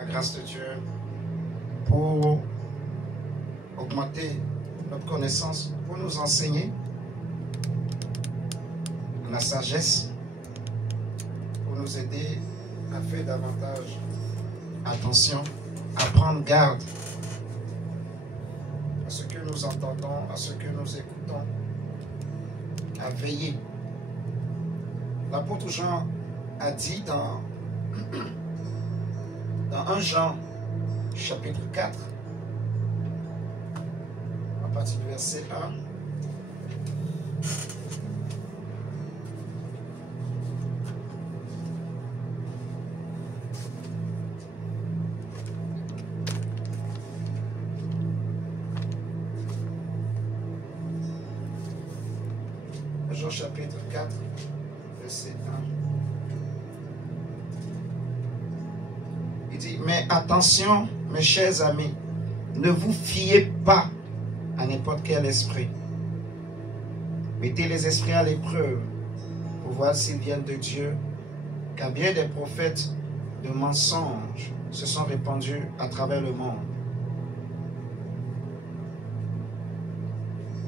la grâce de Dieu pour augmenter notre connaissance, pour nous enseigner la sagesse, pour nous aider à faire davantage attention, à prendre garde à ce que nous entendons, à ce que nous écoutons, à veiller. L'apôtre Jean a dit dans 1 Jean chapitre 4, à partir du verset 1, Jean chapitre 4, verset 1. Il dit, mais attention, mes chers amis, ne vous fiez pas à n'importe quel esprit. Mettez les esprits à l'épreuve pour voir s'ils viennent de Dieu, car bien des prophètes de mensonges se sont répandus à travers le monde.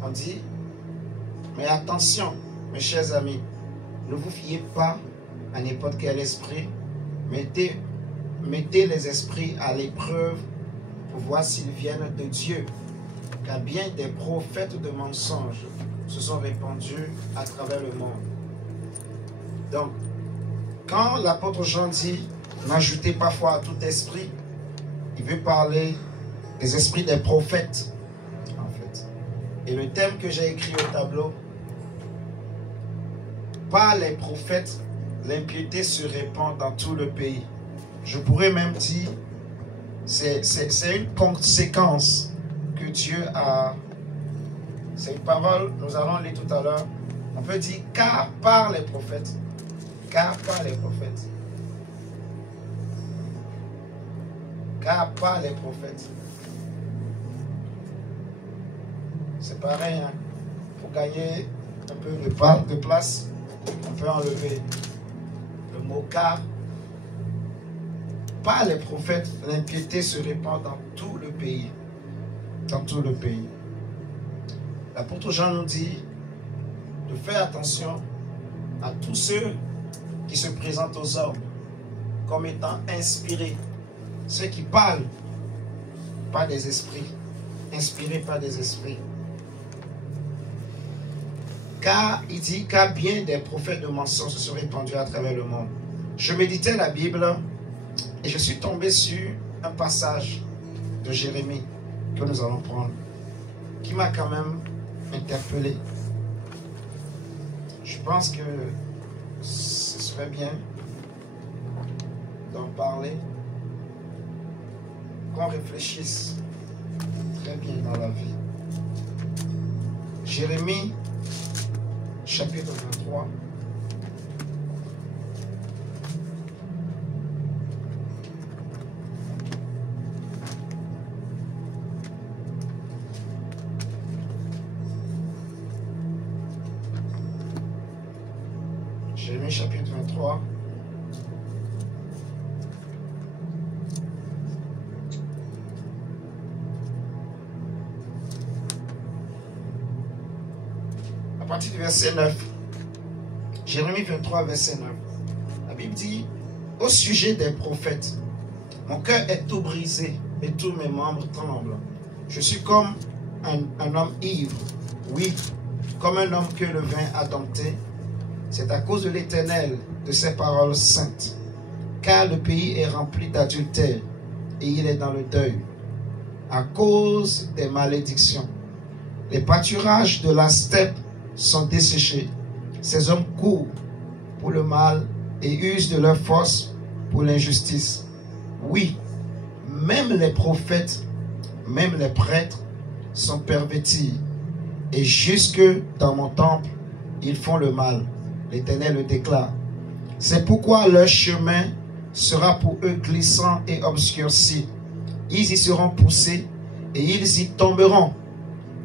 On dit, mais attention, mes chers amis, ne vous fiez pas à n'importe quel esprit. Mettez les esprits à l'épreuve pour voir s'ils viennent de Dieu. Car bien des prophètes de mensonges se sont répandus à travers le monde. Donc, quand l'apôtre Jean dit « N'ajoutez pas foi à tout esprit », il veut parler des esprits des prophètes, en fait. Et le thème que j'ai écrit au tableau, par les prophètes, l'impiété se répand dans tout le pays. Je pourrais même dire, c'est une conséquence que Dieu a. C'est une parole, nous allons lire tout à l'heure. On peut dire, car par les prophètes. Car par les prophètes. Car par les prophètes. C'est pareil, hein? Pour gagner un peu de place, on peut enlever le mot car. Par les prophètes, l'impiété se répand dans tout le pays. Dans tout le pays. L'apôtre Jean nous dit de faire attention à tous ceux qui se présentent aux hommes comme étant inspirés. Ceux qui parlent par des esprits. Inspirés par des esprits. Car, il dit, car bien des prophètes de mensonges se sont répandus à travers le monde. Je méditais la Bible et je suis tombé sur un passage de Jérémie que nous allons prendre, qui m'a quand même interpellé. Je pense que ce serait bien d'en parler, qu'on réfléchisse très bien dans la vie. Jérémie chapitre 23. Jérémie chapitre 23. À partir du verset 9. Jérémie 23, verset 9. La Bible dit, au sujet des prophètes, mon cœur est tout brisé et tous mes membres tremblent. Je suis comme un homme ivre, oui, comme un homme que le vin a dompté. C'est à cause de l'Éternel, de ses paroles saintes. Car le pays est rempli d'adultère et il est dans le deuil. À cause des malédictions. Les pâturages de la steppe sont desséchés. Ces hommes courent pour le mal et usent de leur force pour l'injustice. Oui, même les prophètes, même les prêtres sont pervertis. Et jusque dans mon temple, ils font le mal. L'Éternel le déclare. C'est pourquoi leur chemin sera pour eux glissant et obscurci. Ils y seront poussés et ils y tomberont.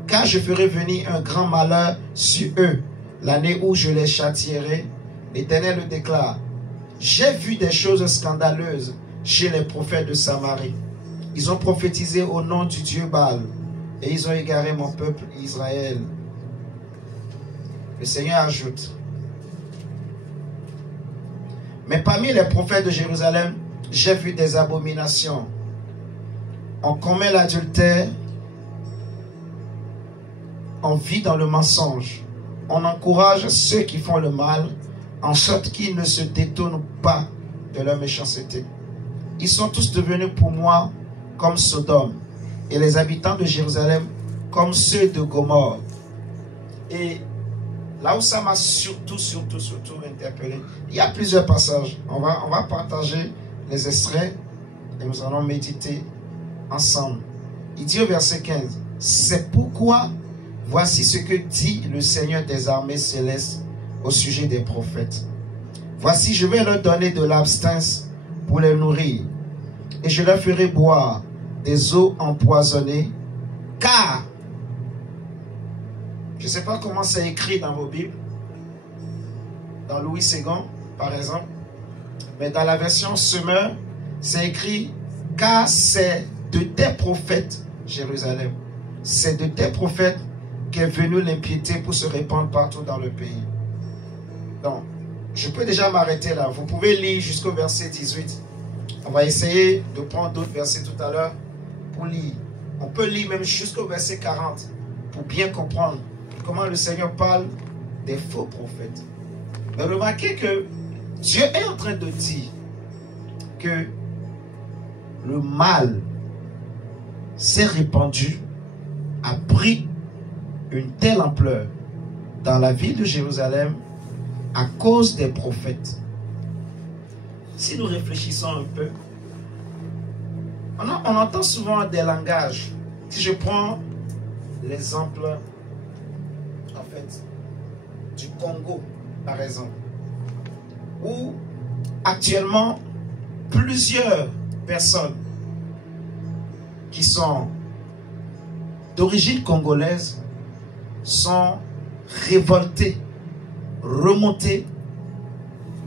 Car je ferai venir un grand malheur sur eux, l'année où je les châtierai. L'Éternel le déclare. J'ai vu des choses scandaleuses chez les prophètes de Samarie. Ils ont prophétisé au nom du Dieu Baal et ils ont égaré mon peuple Israël. Le Seigneur ajoute: mais parmi les prophètes de Jérusalem, j'ai vu des abominations. On commet l'adultère, on vit dans le mensonge, on encourage ceux qui font le mal, en sorte qu'ils ne se détournent pas de leur méchanceté. Ils sont tous devenus pour moi comme Sodome, et les habitants de Jérusalem comme ceux de Gomorrhe. Et là où ça m'a surtout interpellé, il y a plusieurs passages. On va partager les extraits et nous allons méditer ensemble. Il dit au verset 15, « C'est pourquoi, voici ce que dit le Seigneur des armées célestes au sujet des prophètes. Voici, je vais leur donner de l'abstinence pour les nourrir, et je leur ferai boire des eaux empoisonnées, car, je ne sais pas comment c'est écrit dans vos Bibles, dans Louis II, par exemple, mais dans la version Semeur, c'est écrit, car c'est de tes prophètes, Jérusalem, c'est de tes prophètes qu'est venue l'impiété pour se répandre partout dans le pays. Donc, je peux déjà m'arrêter là. Vous pouvez lire jusqu'au verset 18. On va essayer de prendre d'autres versets tout à l'heure pour lire. On peut lire même jusqu'au verset 40 pour bien comprendre comment le Seigneur parle des faux prophètes. Mais remarquez que Dieu est en train de dire que le mal s'est répandu, a pris une telle ampleur dans la ville de Jérusalem à cause des prophètes. Si nous réfléchissons un peu, on entend souvent des langages. Si je prends l'exemple en fait du Congo par exemple, où actuellement plusieurs personnes qui sont d'origine congolaise sont révoltées, remontées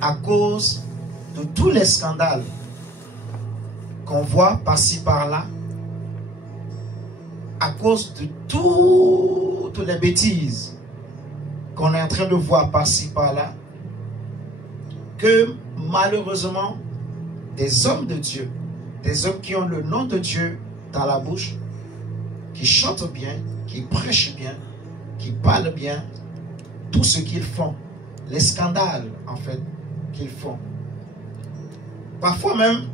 à cause de tous les scandales qu'on voit par-ci par-là, à cause de toutes les bêtises qu'on est en train de voir par-ci par-là, que malheureusement des hommes de Dieu, des hommes qui ont le nom de Dieu dans la bouche, qui chantent bien, qui prêchent bien, qui parlent bien, tout ce qu'ils font, les scandales en fait qu'ils font. Parfois même,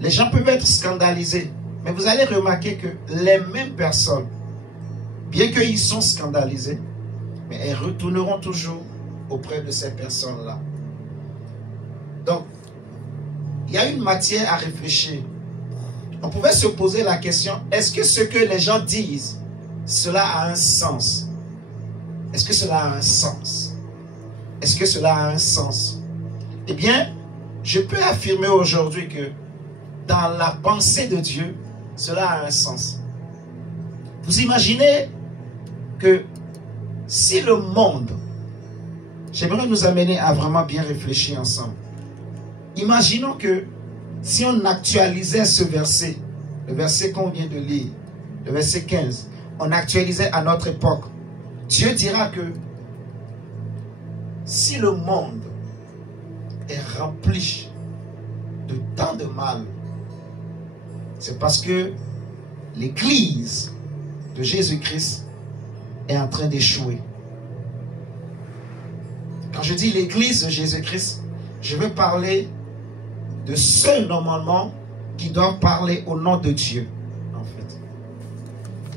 les gens peuvent être scandalisés, mais vous allez remarquer que les mêmes personnes, bien qu'ils sont scandalisés, mais elles retourneront toujours auprès de ces personnes-là. Donc, il y a une matière à réfléchir. On pouvait se poser la question, est-ce que ce que les gens disent, cela a un sens? Est-ce que cela a un sens? Est-ce que cela a un sens? Eh bien, je peux affirmer aujourd'hui que dans la pensée de Dieu, cela a un sens. Vous imaginez que si le monde, j'aimerais nous amener à vraiment bien réfléchir ensemble. Imaginons que si on actualisait ce verset, le verset qu'on vient de lire, le verset 15, on actualisait à notre époque, Dieu dira que si le monde est rempli de tant de mal, c'est parce que l'Église de Jésus-Christ est en train d'échouer. Quand je dis l'Église de Jésus-Christ, je veux parler de ceux normalement qui doivent parler au nom de Dieu. En fait,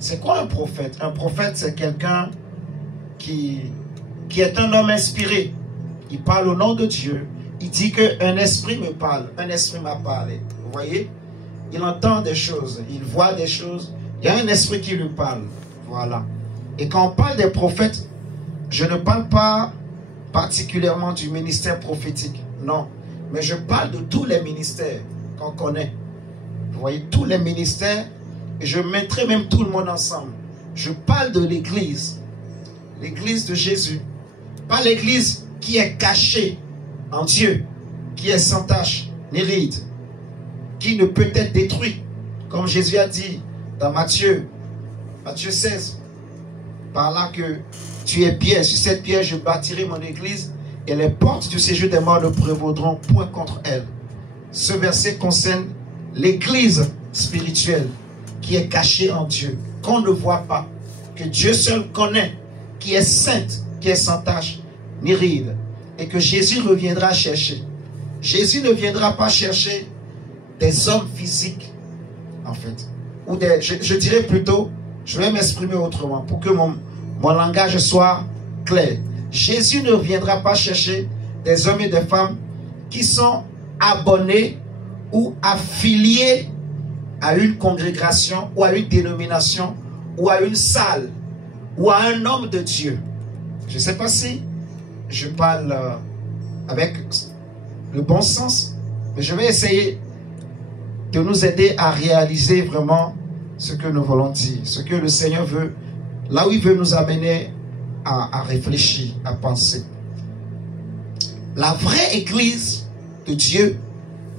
c'est quoi un prophète? Un prophète, c'est quelqu'un qui est un homme inspiré. Il parle au nom de Dieu. Il dit qu'un esprit me parle. Un esprit m'a parlé. Vous voyez? Il entend des choses. Il voit des choses. Il y a un esprit qui lui parle. Voilà. Et quand on parle des prophètes, je ne parle pas particulièrement du ministère prophétique. Non. Mais je parle de tous les ministères qu'on connaît. Vous voyez? Tous les ministères. Et je mettrai même tout le monde ensemble. Je parle de l'Église. L'Église de Jésus. Pas l'Église qui est cachée en Dieu, qui est sans tache, ni ride, qui ne peut être détruit. Comme Jésus a dit dans Matthieu 16, par là que tu es pierre, sur cette pierre je bâtirai mon église et les portes du séjour des morts ne prévaudront point contre elle. Ce verset concerne l'église spirituelle qui est cachée en Dieu, qu'on ne voit pas, que Dieu seul connaît, qui est sainte, qui est sans tache ni ride, et que Jésus reviendra chercher. Jésus ne viendra pas chercher des hommes physiques, en fait, ou des, je dirais plutôt, je vais m'exprimer autrement pour que mon langage soit clair. Jésus ne viendra pas chercher des hommes et des femmes qui sont abonnés ou affiliés à une congrégation ou à une dénomination ou à une salle ou à un homme de Dieu. Je ne sais pas si je parle avec le bon sens, mais je vais essayer de nous aider à réaliser vraiment ce que nous voulons dire, ce que le Seigneur veut, là où il veut nous amener à réfléchir, à penser. La vraie église de Dieu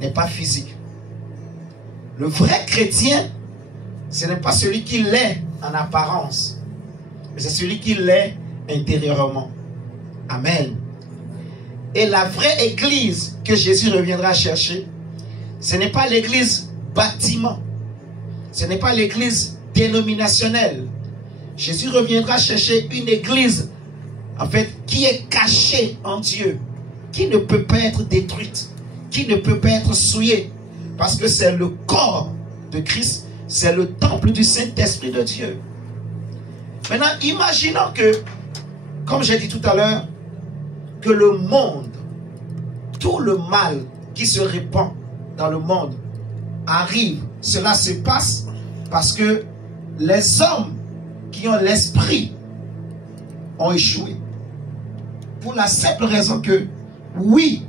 n'est pas physique. Le vrai chrétien, ce n'est pas celui qui l'est en apparence, mais c'est celui qui l'est intérieurement. Amen. Et la vraie église que Jésus reviendra chercher, ce n'est pas l'église bâtiment, ce n'est pas l'église dénominationnelle. Jésus reviendra chercher une église, en fait, qui est cachée en Dieu, qui ne peut pas être détruite, qui ne peut pas être souillée, parce que c'est le corps de Christ, c'est le temple du Saint-Esprit de Dieu. Maintenant, imaginons que, comme j'ai dit tout à l'heure, que le monde, tout le mal qui se répand dans le monde arrive. Cela se passe parce que les hommes qui ont l'esprit ont échoué. Pour la simple raison que, oui,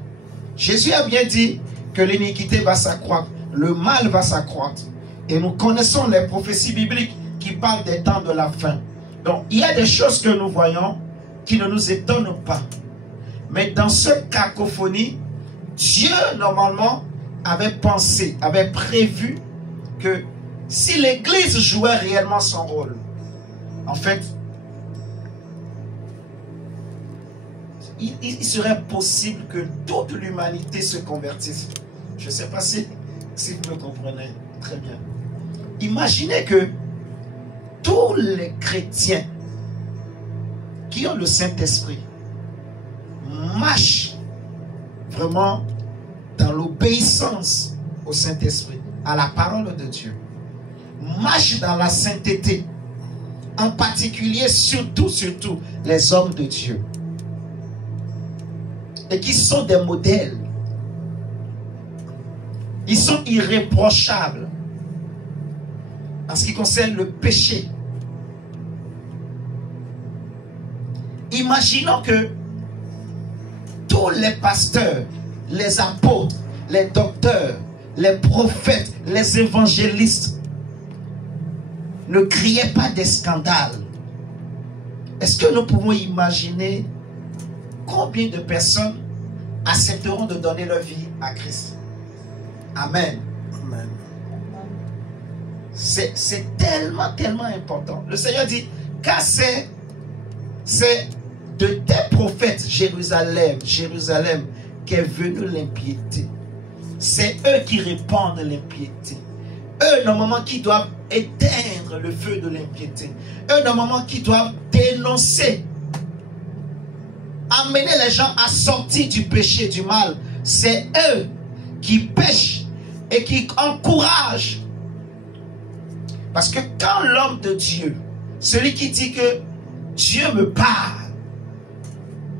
Jésus a bien dit que l'iniquité va s'accroître, le mal va s'accroître. Et nous connaissons les prophéties bibliques qui parlent des temps de la fin. Donc, il y a des choses que nous voyons qui ne nous étonnent pas. Mais dans ce cacophonie, Dieu, normalement, avait pensé, avait prévu que si l'Église jouait réellement son rôle, en fait, il serait possible que toute l'humanité se convertisse. Je ne sais pas si vous me comprenez très bien. Imaginez que tous les chrétiens qui ont le Saint-Esprit marchent vraiment dans l'obéissance au Saint-Esprit, à la parole de Dieu. Marchent dans la sainteté. En particulier, surtout les hommes de Dieu. Et qui sont des modèles. Ils sont irréprochables en ce qui concerne le péché. Imaginons que tous les pasteurs, les apôtres, les docteurs, les prophètes, les évangélistes ne criaient pas des scandales. Est-ce que nous pouvons imaginer combien de personnes accepteront de donner leur vie à Christ? Amen. Amen. C'est tellement, tellement important. Le Seigneur dit, car c'est de tes prophètes, Jérusalem, qu'est venue l'impiété. C'est eux qui répandent l'impiété. Eux, normalement, qui doivent éteindre le feu de l'impiété. Eux, normalement, qui doivent dénoncer, amener les gens à sortir du péché, du mal. C'est eux qui pêchent et qui encouragent. Parce que quand l'homme de Dieu, celui qui dit que Dieu me parle,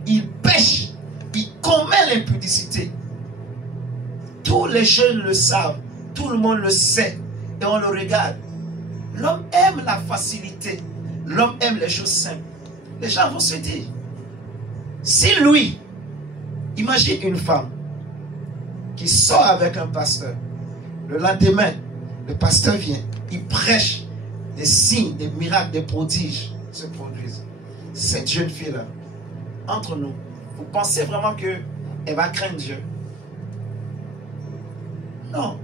il pêche, il commet l'impudicité. Tous les jeunes le savent, tout le monde le sait et on le regarde. L'homme aime la facilité, l'homme aime les choses simples. Les gens vont se dire, si lui, imagine une femme qui sort avec un pasteur, le lendemain, le pasteur vient, il prêche, des signes, des miracles, des prodiges se produisent. Cette jeune fille-là, entre nous, vous pensez vraiment qu'elle va craindre Dieu? Non.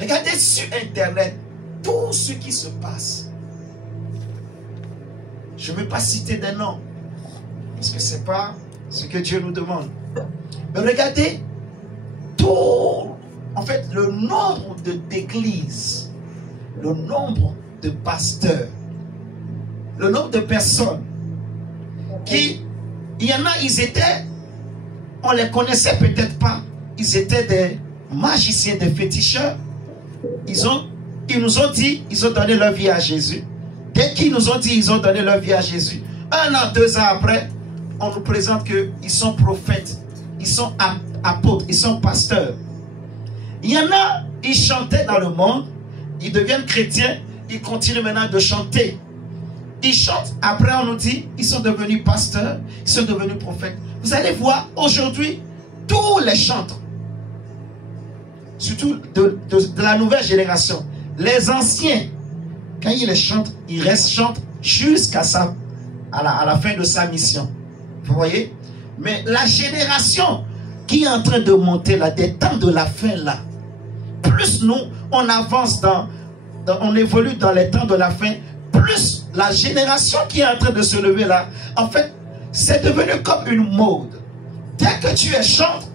Regardez sur Internet tout ce qui se passe. Je ne vais pas citer des noms, parce que ce n'est pas ce que Dieu nous demande. Mais regardez tout, en fait, le nombre d'églises, le nombre de pasteurs, le nombre de personnes qui, il y en a, ils étaient, on les connaissait peut-être pas, ils étaient des magiciens, des féticheurs. Ils nous ont dit, ils ont donné leur vie à Jésus. Dès qu'ils nous ont dit, ils ont donné leur vie à Jésus, 1 an, 2 ans après, on nous présente qu'ils sont prophètes, ils sont apôtres, ils sont pasteurs. Il y en a, ils chantaient dans le monde, ils deviennent chrétiens, ils continuent maintenant de chanter. Ils chantent, après on nous dit, ils sont devenus pasteurs, ils sont devenus prophètes. Vous allez voir, aujourd'hui, tous les chantres, surtout de la nouvelle génération, les anciens, quand ils les chantent, ils restent chantent jusqu'à la fin de sa mission. Vous voyez? Mais la génération qui est en train de monter là, des temps de la fin là, plus nous, on avance on évolue dans les temps de la fin, plus la génération qui est en train de se lever là, en fait, c'est devenu comme une mode. Dès que tu es chantre,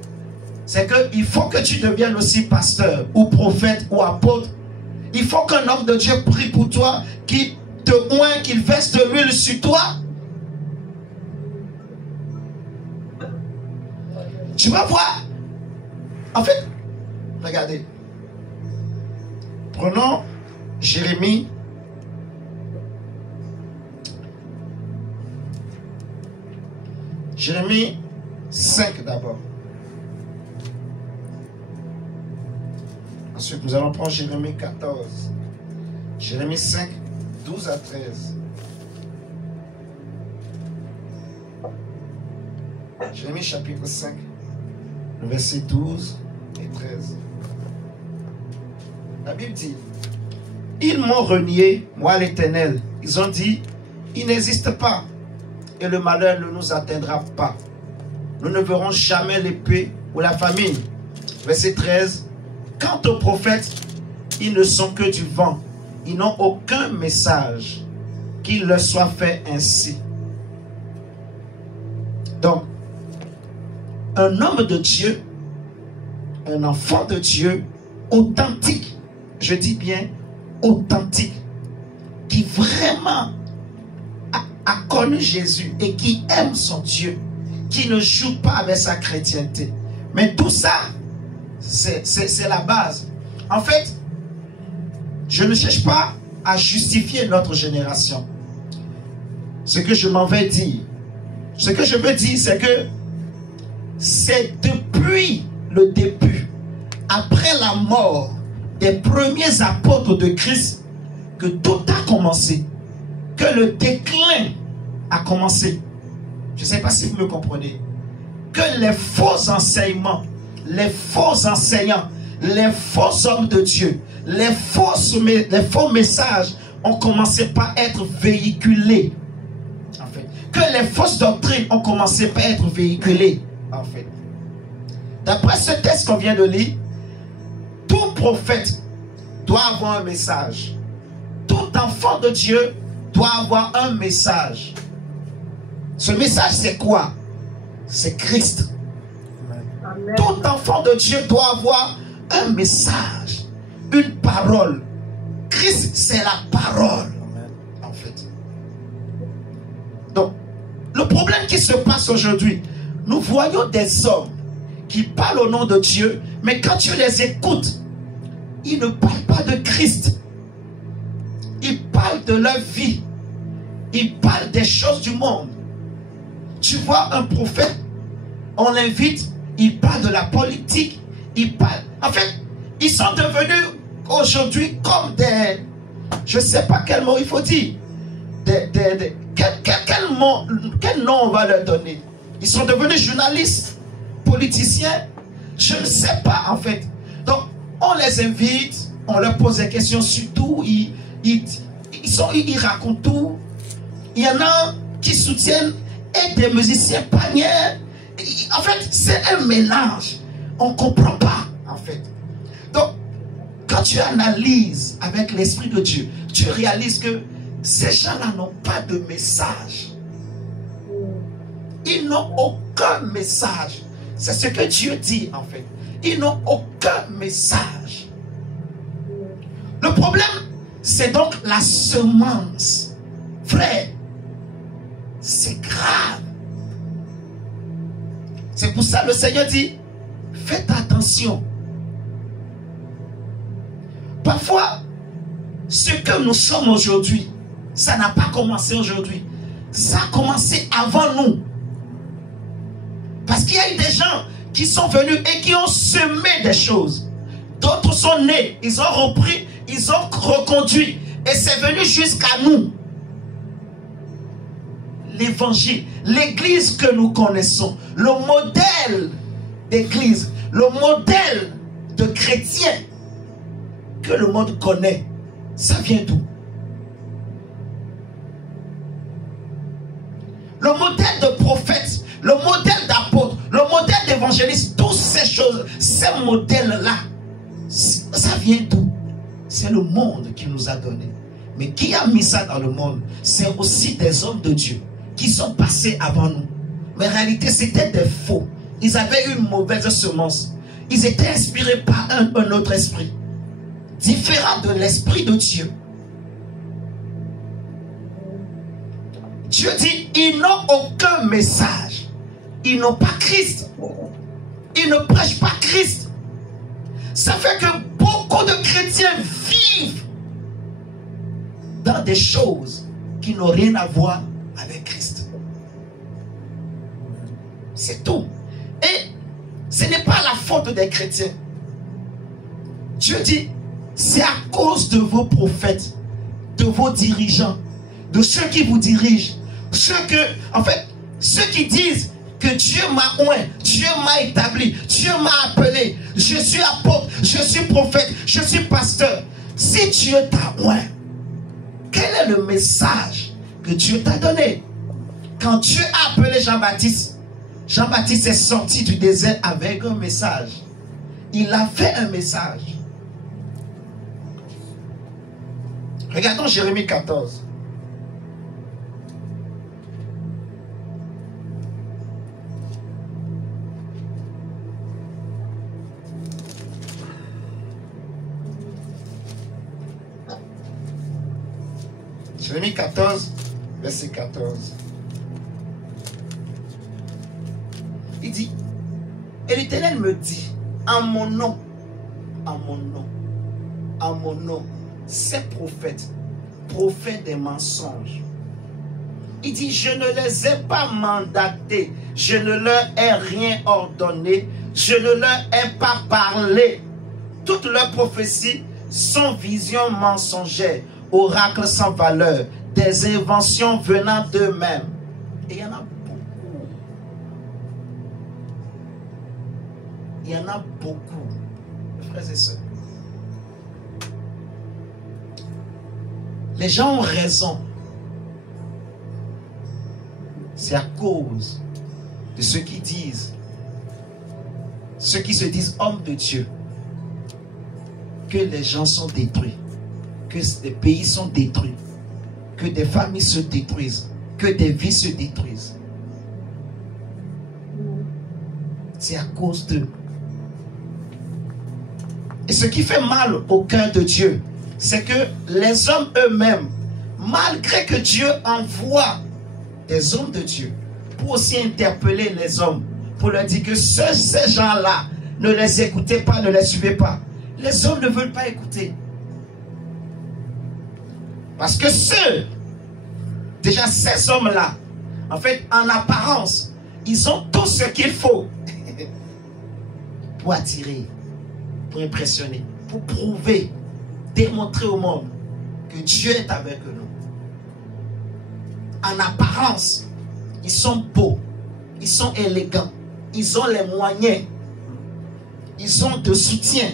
c'est qu'il faut que tu deviennes aussi pasteur, ou prophète, ou apôtre. Il faut qu'un homme de Dieu prie pour toi, qu'il te oigne, qu'il verse de l'huile sur toi. Tu vas voir. En fait, regardez. Prenons Jérémie. Jérémie 5 d'abord. Ensuite, nous allons prendre Jérémie 14. Jérémie 5, 12 à 13. Jérémie chapitre 5, le verset 12 et 13. La Bible dit, ils m'ont renié, moi l'Éternel. Ils ont dit, il n'existe pas et le malheur ne nous atteindra pas. Nous ne verrons jamais l'épée ou la famine. Verset 13. Quant aux prophètes, ils ne sont que du vent. Ils n'ont aucun message qu'il leur soit fait ainsi. Donc, un homme de Dieu, un enfant de Dieu, authentique, je dis bien authentique, qui vraiment a connu Jésus et qui aime son Dieu, qui ne joue pas avec sa chrétienté. Mais tout ça, c'est la base. En fait, je ne cherche pas à justifier notre génération. Ce que je m'en vais dire, ce que je veux dire, c'est que c'est depuis le début, après la mort des premiers apôtres de Christ, que tout a commencé, que le déclin a commencé. Je ne sais pas si vous me comprenez. Que les faux enseignements, les faux enseignants, les faux hommes de Dieu, les faux messages ont commencé par être véhiculés. En fait, que les fausses doctrines ont commencé par être véhiculées. En fait, d'après ce texte qu'on vient de lire, tout prophète doit avoir un message. Tout enfant de Dieu doit avoir un message. Ce message, c'est quoi? C'est Christ. Amen. Tout enfant de Dieu doit avoir un message, une parole. Christ, c'est la parole. Amen. En fait. Donc, le problème qui se passe aujourd'hui, nous voyons des hommes qui parlent au nom de Dieu, mais quand tu les écoutes, ils ne parlent pas de Christ. Ils parlent de leur vie. Ils parlent des choses du monde. Tu vois un prophète, on l'invite, il parle de la politique, il parle... En fait, ils sont devenus aujourd'hui comme des... Je ne sais pas quel mot il faut dire. Quel nom on va leur donner? Ils sont devenus journalistes, politiciens. Je ne sais pas en fait. Donc, on les invite, on leur pose des questions sur tout. Ils racontent tout. Il y en a qui soutiennent et des musiciens paniers. En fait, c'est un mélange. on ne comprend pas, en fait. Donc, quand tu analyses avec l'Esprit de Dieu, tu réalises que ces gens-là n'ont pas de message. Ils n'ont aucun message. C'est ce que Dieu dit, en fait. Ils n'ont aucun message. Le problème, c'est donc la semence. Frère, c'est grave. C'est pour ça que le Seigneur dit, faites attention. Parfois, ce que nous sommes aujourd'hui, ça n'a pas commencé aujourd'hui. Ça a commencé avant nous. Parce qu'il y a eu des gens qui sont venus et qui ont semé des choses. D'autres sont nés, ils ont repris, ils ont reconduit. Et c'est venu jusqu'à nous. L'évangile, l'église que nous connaissons, le modèle d'église, le modèle de chrétien que le monde connaît, ça vient d'où? Le modèle de prophète, le modèle d'apôtre, le modèle d'évangéliste, toutes ces choses, ces modèles-là, ça vient d'où? C'est le monde qui nous a donné. Mais qui a mis ça dans le monde? C'est aussi des hommes de Dieu qui sont passés avant nous. Mais en réalité, c'était des faux. Ils avaient une mauvaise semence. Ils étaient inspirés par un autre esprit, différent de l'esprit de Dieu. Dieu dit, ils n'ont aucun message. Ils n'ont pas Christ. Ils ne prêchent pas Christ. Ça fait que beaucoup de chrétiens vivent dans des choses qui n'ont rien à voir avec Christ. C'est tout. Et ce n'est pas la faute des chrétiens. Dieu dit, c'est à cause de vos prophètes, de vos dirigeants, de ceux qui vous dirigent, ceux qui disent que Dieu m'a oint, Dieu m'a établi, Dieu m'a appelé, je suis apôtre, je suis prophète, je suis pasteur. Si Dieu t'a oint, quel est le message que Dieu t'a donné? Quand Dieu a appelé Jean-Baptiste, Jean-Baptiste est sorti du désert avec un message. Il a fait un message. Regardons Jérémie 14. Jérémie 14, verset 14. Il dit, et l'Éternel me dit, en mon nom, en mon nom, en mon nom, ces prophètes, prophètes des mensonges. Il dit, je ne les ai pas mandatés, je ne leur ai rien ordonné, je ne leur ai pas parlé. Toutes leurs prophéties sont visions mensongères, oracles sans valeur, des inventions venant d'eux-mêmes. Et il y en a beaucoup. Il y en a beaucoup, frères et sœurs. Les gens ont raison. C'est à cause de ceux qui disent, ceux qui se disent hommes de Dieu, que les gens sont détruits, que des pays sont détruits, que des familles se détruisent, que des vies se détruisent. C'est à cause d'eux. Et ce qui fait mal au cœur de Dieu, c'est que les hommes eux-mêmes, malgré que Dieu envoie des hommes de Dieu pour aussi interpeller les hommes, pour leur dire que ces gens-là, ne les écoutez pas, ne les suivez pas. Les hommes ne veulent pas écouter. Parce que déjà ces hommes-là, en fait, en apparence, ils ont tout ce qu'il faut pour attirer, pour impressionner, pour prouver, démontrer au monde que Dieu est avec nous. En apparence, ils sont beaux, ils sont élégants, ils ont les moyens, ils ont de soutien.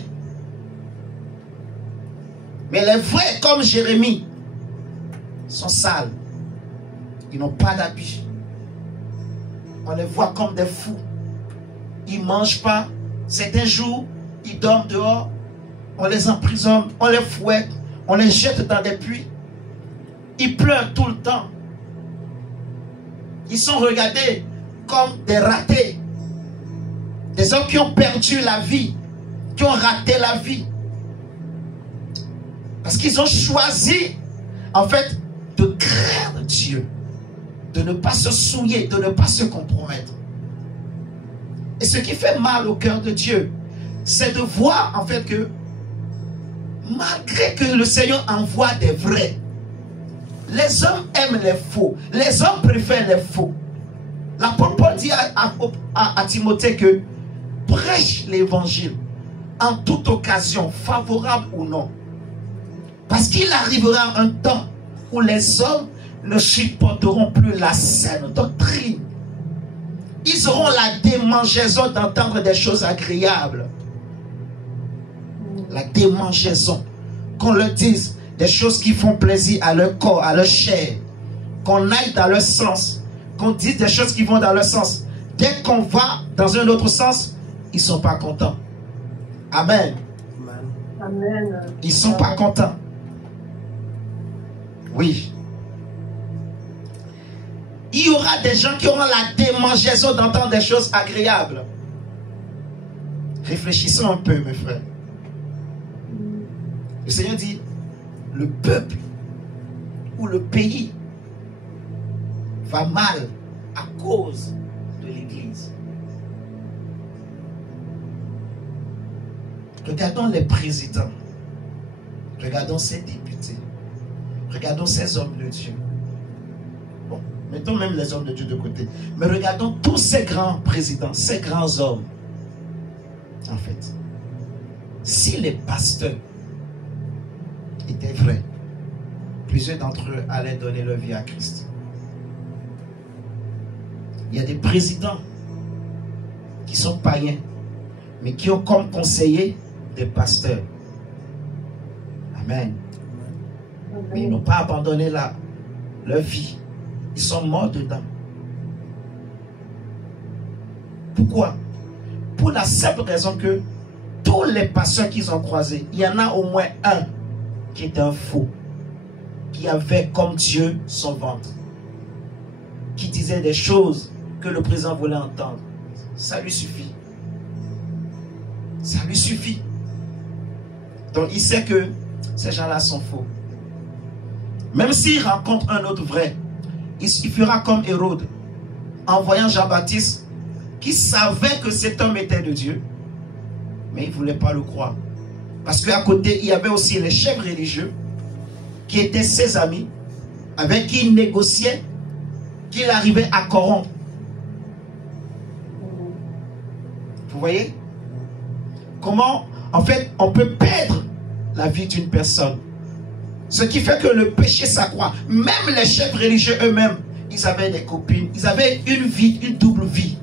Mais les vrais comme Jérémie sont sales. Ils n'ont pas d'habit. On les voit comme des fous. Ils ne mangent pas, Certains jours, ils dorment dehors, on les emprisonne, on les fouette, on les jette dans des puits. Ils pleurent tout le temps. Ils sont regardés comme des ratés. Des hommes qui ont perdu la vie, qui ont raté la vie. Parce qu'ils ont choisi, en fait, de craindre Dieu. De ne pas se souiller, de ne pas se compromettre. Et ce qui fait mal au cœur de Dieu, c'est de voir, en fait, que malgré que le Seigneur envoie des vrais, les hommes aiment les faux. Les hommes préfèrent les faux. L'apôtre Paul dit à Timothée que prêche l'évangile en toute occasion, favorable ou non. Parce qu'il arrivera un temps où les hommes ne supporteront plus la saine doctrine. Ils auront la démangeaison d'entendre des choses agréables. La démangeaison. Qu'on leur dise des choses qui font plaisir à leur corps, à leur chair. Qu'on aille dans leur sens. Qu'on dise des choses qui vont dans leur sens. Dès qu'on va dans un autre sens, ils ne sont pas contents. Amen. Amen. Ils ne sont pas contents. Oui. Il y aura des gens qui auront la démangeaison d'entendre des choses agréables. Réfléchissons un peu, mes frères. Le Seigneur dit, le peuple ou le pays va mal à cause de l'Église. Regardons les présidents. Regardons ces députés. Regardons ces hommes de Dieu. Bon, mettons même les hommes de Dieu de côté. Mais regardons tous ces grands présidents, ces grands hommes. En fait, si les pasteurs étaient vrais, plusieurs d'entre eux allaient donner leur vie à Christ. Il y a des présidents qui sont païens, mais qui ont comme conseiller des pasteurs. Amen. Mais ils n'ont pas abandonné leur vie. Ils sont morts dedans. Pourquoi? Pour la simple raison que tous les pasteurs qu'ils ont croisés, il y en a au moins un qui était un faux, qui avait comme Dieu son ventre, qui disait des choses que le président voulait entendre. Ça lui suffit. Ça lui suffit. Donc il sait que ces gens-là sont faux. Même s'il rencontre un autre vrai, il fera comme Hérode, en voyant Jean-Baptiste, qui savait que cet homme était de Dieu, mais il ne voulait pas le croire. Parce qu'à côté, il y avait aussi les chefs religieux, qui étaient ses amis, avec qui il négociait, qu'il arrivait à corrompre. Vous voyez? Comment, en fait, on peut perdre la vie d'une personne. Ce qui fait que le péché s'accroît. Même les chefs religieux eux-mêmes, ils avaient des copines, ils avaient une vie, une double vie.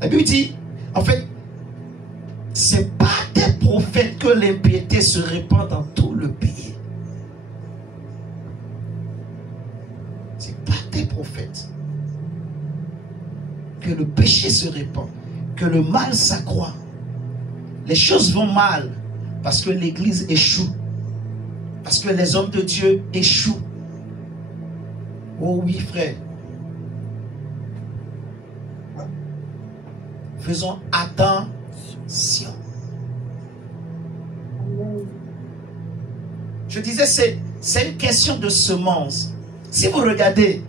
La Bible dit, en fait, c'est pas des prophètes que l'impiété se répand dans tout le pays. C'est pas des prophètes que le péché se répand, que le mal s'accroît. Les choses vont mal parce que l'Église échoue, parce que les hommes de Dieu échouent. Oh oui, frère. Faisons attention. Je disais, c'est une question de semence. Si vous regardez,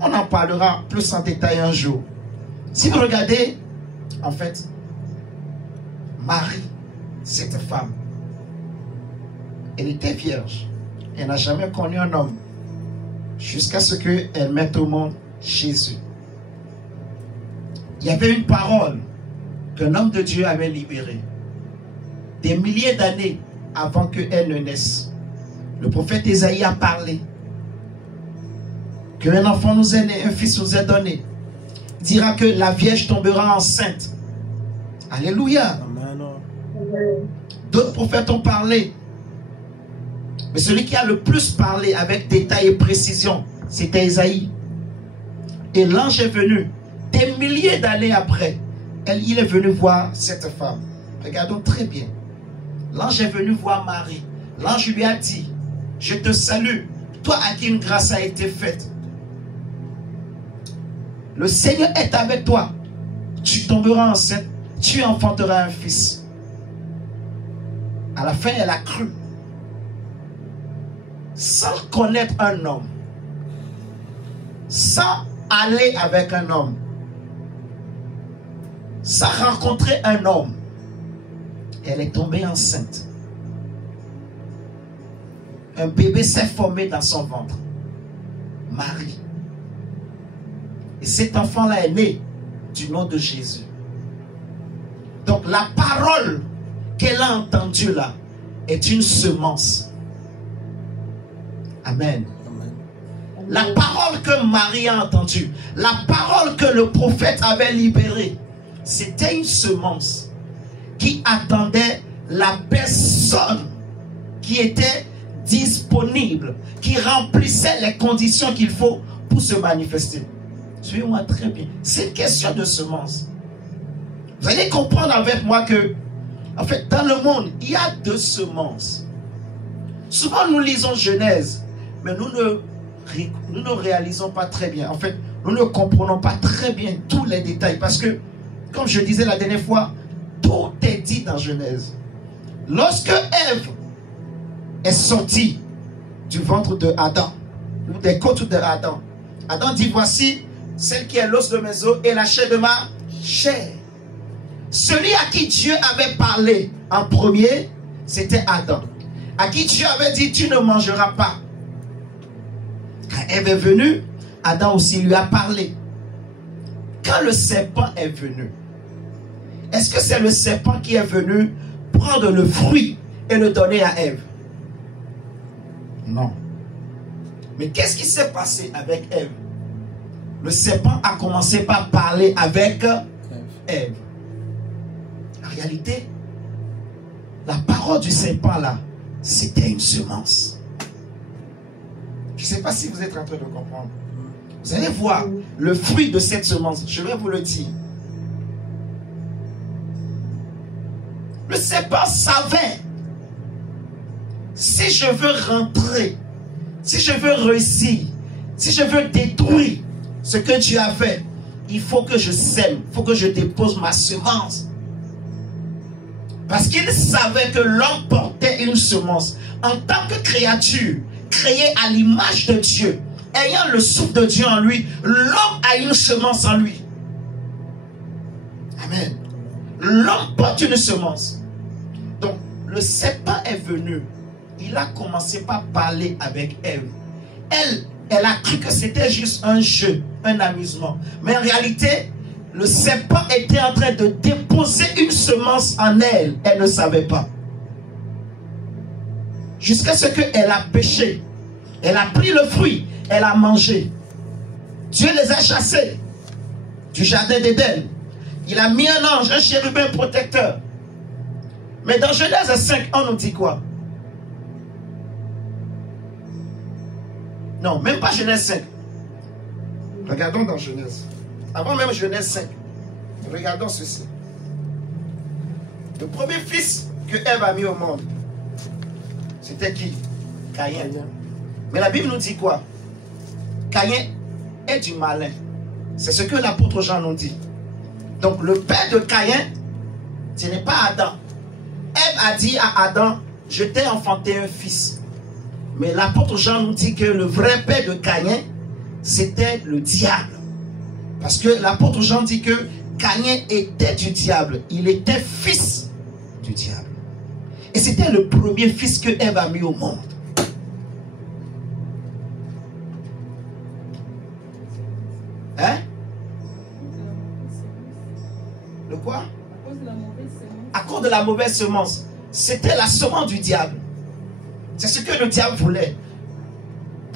on en parlera plus en détail un jour. Si vous regardez, en fait, Marie, cette femme, elle était vierge. Elle n'a jamais connu un homme jusqu'à ce qu'elle mette au monde Jésus. Il y avait une parole qu'un homme de Dieu avait libérée des milliers d'années avant qu'elle ne naisse. Le prophète Ésaïe a parlé qu'un enfant nous est né, un fils nous est donné. Il dira que la Vierge tombera enceinte. Alléluia. D'autres prophètes ont parlé. Mais celui qui a le plus parlé avec détail et précision, c'était Ésaïe. Et l'ange est venu, des milliers d'années après, il est venu voir cette femme. Regardons très bien. L'ange est venu voir Marie. L'ange lui a dit, je te salue, toi à qui une grâce a été faite. Le Seigneur est avec toi. Tu tomberas enceinte, tu enfanteras un fils. À la fin, elle a cru. Sans connaître un homme, sans aller avec un homme, sans rencontrer un homme, elle est tombée enceinte. Un bébé s'est formé dans son ventre. Marie. Et cet enfant-là est né du nom de Jésus. Donc la parole qu'elle a entendue là est une semence. Amen. La parole que Marie a entendue, la parole que le prophète avait libérée, c'était une semence qui attendait la personne qui était disponible, qui remplissait les conditions qu'il faut pour se manifester. Suivez-moi très bien. C'est une question de semence. Vous allez comprendre avec moi que, en fait, dans le monde, il y a deux semences. Souvent, nous lisons Genèse, mais nous ne réalisons pas très bien. En fait, nous ne comprenons pas très bien tous les détails. Parce que, comme je disais la dernière fois, tout est dit dans Genèse. Lorsque Ève est sortie du ventre de Adam, ou des côtes de Adam, Adam dit, voici celle qui est l'os de mes os et la chair de ma chair. Celui à qui Dieu avait parlé en premier, c'était Adam. À qui Dieu avait dit, tu ne mangeras pas. Quand Ève est venue, Adam aussi lui a parlé. Quand le serpent est venu, est-ce que c'est le serpent qui est venu prendre le fruit et le donner à Ève? Non. Mais qu'est-ce qui s'est passé avec Ève? Le serpent a commencé par parler avec Ève. En réalité, la parole du serpent là, c'était une semence. Je ne sais pas si vous êtes en train de comprendre. Vous allez voir le fruit de cette semence. Je vais vous le dire. Le serpent savait, si je veux rentrer, si je veux réussir, si je veux détruire ce que Dieu a fait, il faut que je sème, il faut que je dépose ma semence. Parce qu'il savait que l'homme portait une semence. En tant que créature, créée à l'image de Dieu, ayant le souffle de Dieu en lui, l'homme a une semence en lui. Amen. L'homme porte une semence. Donc, le serpent est venu. Il a commencé par parler avec Ève. Elle a cru que c'était juste un jeu, un amusement. Mais en réalité, le serpent était en train de déposer une semence en elle. Elle ne savait pas. Jusqu'à ce qu'elle a péché. Elle a pris le fruit. Elle a mangé. Dieu les a chassés du jardin d'Éden. Il a mis un ange, un chérubin protecteur. Mais dans Genèse 5, on nous dit quoi? Non, même pas Genèse 5. Regardons dans Genèse. Avant même Genèse 5. Regardons ceci. Le premier fils que Ève a mis au monde, c'était qui? Caïn. Mais la Bible nous dit quoi? Caïn est du malin. C'est ce que l'apôtre Jean nous dit. Donc le père de Caïn, ce n'est pas Adam. Ève a dit à Adam, je t'ai enfanté un fils. Mais l'apôtre Jean nous dit que le vrai père de Caïn, c'était le diable. Parce que l'apôtre Jean dit que Caïn était du diable. Il était fils du diable. Et c'était le premier fils que Ève a mis au monde. Hein? Le quoi? À cause de la mauvaise semence. C'était la semence du diable. C'est ce que le diable voulait.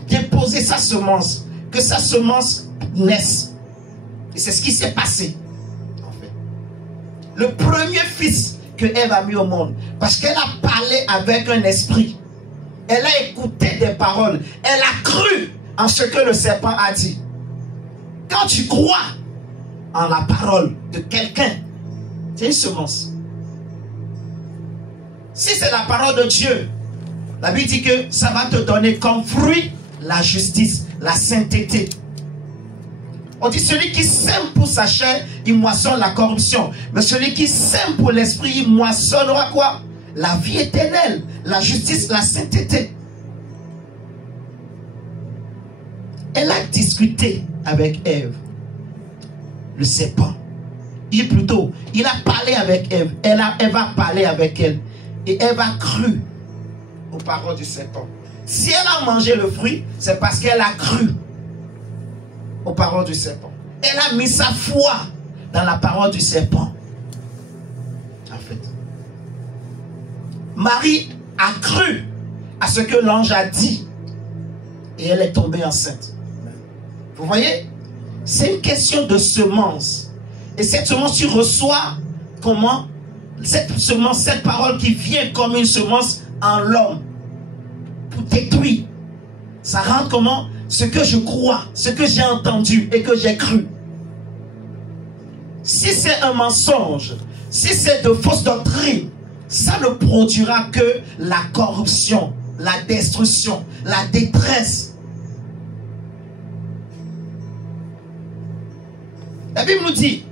Déposer sa semence. Que sa semence naisse. Et c'est ce qui s'est passé. En fait. Le premier fils que Ève a mis au monde. Parce qu'elle a parlé avec un esprit. Elle a écouté des paroles. Elle a cru en ce que le serpent a dit. Quand tu crois en la parole de quelqu'un, c'est une semence. Si c'est la parole de Dieu, la Bible dit que ça va te donner comme fruit la justice, la sainteté. On dit celui qui sème pour sa chair, il moissonne la corruption. Mais celui qui sème pour l'esprit, il moissonnera quoi? La vie éternelle, la justice, la sainteté. Elle a discuté avec Ève, le serpent. Il a parlé avec Ève. Ève a parlé avec elle. Et Ève a cru aux paroles du serpent. Si elle a mangé le fruit, c'est parce qu'elle a cru aux paroles du serpent. Elle a mis sa foi dans la parole du serpent. En fait, Marie a cru à ce que l'ange a dit et elle est tombée enceinte. Vous voyez? C'est une question de semence. Et cette semence, tu reçois comment? Cette semence, cette parole qui vient comme une semence en l'homme pour détruire. Ça rend comment? Ce que je crois, ce que j'ai entendu et que j'ai cru. Si c'est un mensonge, si c'est de fausses doctrines, ça ne produira que la corruption, la destruction, la détresse. La Bible nous dit,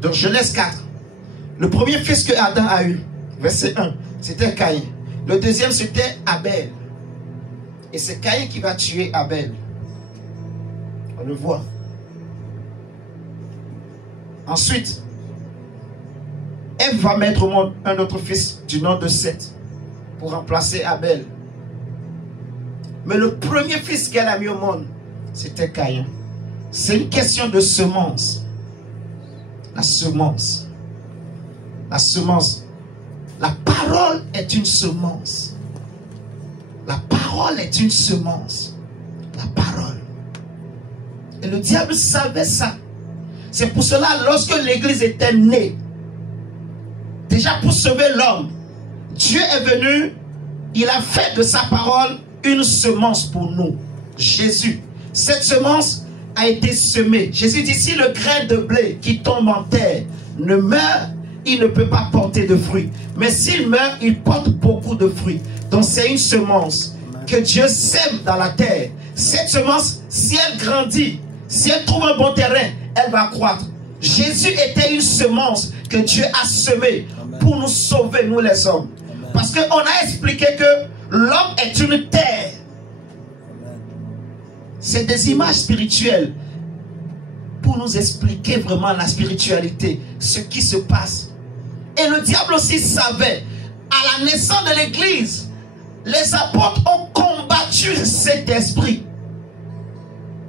dans Genèse 4, le premier fils que Adam a eu, verset 1, c'était Caïn. Le deuxième, c'était Abel. Et c'est Caïn qui va tuer Abel. On le voit. Ensuite, Ève va mettre au monde un autre fils du nom de Seth pour remplacer Abel. Mais le premier fils qu'elle a mis au monde, c'était Caïn. C'est une question de semence. La semence. La semence. La parole est une semence. La parole est une semence. La parole. Et le diable savait ça. C'est pour cela, lorsque l'église était née, déjà pour sauver l'homme, Dieu est venu, il a fait de sa parole une semence pour nous. Jésus. Cette semence a été semée. Jésus dit, si le grain de blé qui tombe en terre ne meurt, il ne peut pas porter de fruits. Mais s'il meurt, il porte beaucoup de fruits. Donc c'est une semence que Dieu sème dans la terre. Cette semence, si elle grandit, si elle trouve un bon terrain, elle va croître. Jésus était une semence que Dieu a semée pour nous sauver, nous les hommes. Parce qu'on a expliqué que l'homme est une terre. C'est des images spirituelles pour nous expliquer vraiment la spiritualité, ce qui se passe. Et le diable aussi savait, à la naissance de l'église, les apôtres ont combattu cet esprit.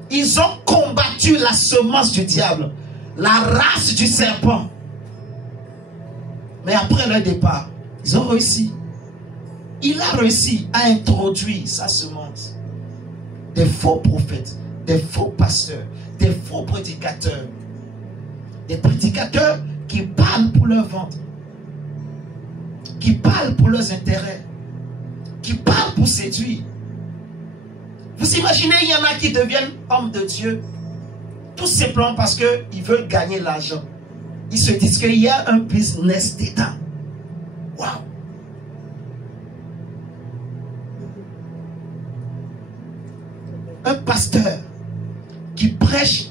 Ils ont combattu la semence du diable, la race du serpent. Mais après leur départ, ils ont réussi. Il a réussi à introduire sa semence. Des faux prophètes, des faux pasteurs, des faux prédicateurs. Des prédicateurs qui parlent pour leur ventre, qui parlent pour leurs intérêts, qui parlent pour séduire. Vous imaginez, il y en a qui deviennent hommes de Dieu tout simplement parce qu'ils veulent gagner l'argent. Ils se disent qu'il y a un business dedans. Waouh! Un pasteur qui prêche,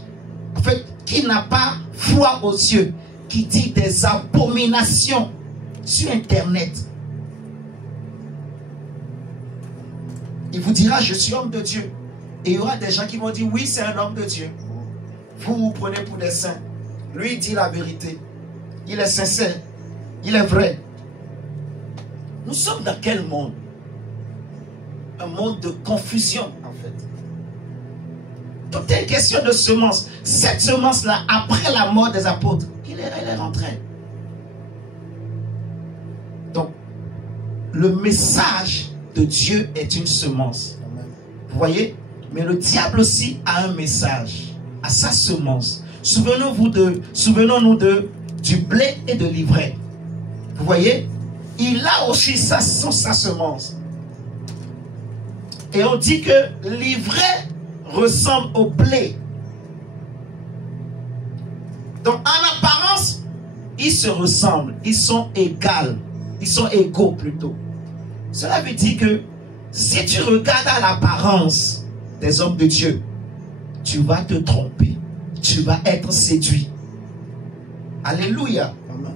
en fait, qui n'a pas foi aux yeux, qui dit des abominations sur Internet. Il vous dira, je suis homme de Dieu. Et il y aura des gens qui vont dire, oui, c'est un homme de Dieu. Vous vous prenez pour des saints. Lui, il dit la vérité. Il est sincère. Il est vrai. Nous sommes dans quel monde? Un monde de confusion, en fait. Tout est une question de semence. Cette semence-là, après la mort des apôtres, elle est rentrée. Donc, le message de Dieu est une semence. Vous voyez? Mais le diable aussi a un message, a sa semence. Souvenons-nous du blé et de l'ivraie. Vous voyez? Il a aussi sa semence. Et on dit que l'ivraie ressemblent au blé. Donc en apparence, ils se ressemblent, ils sont égaux. Ils sont égaux plutôt. Cela veut dire que si tu regardes à l'apparence des hommes de Dieu, tu vas te tromper. Tu vas être séduit. Alléluia. Amen.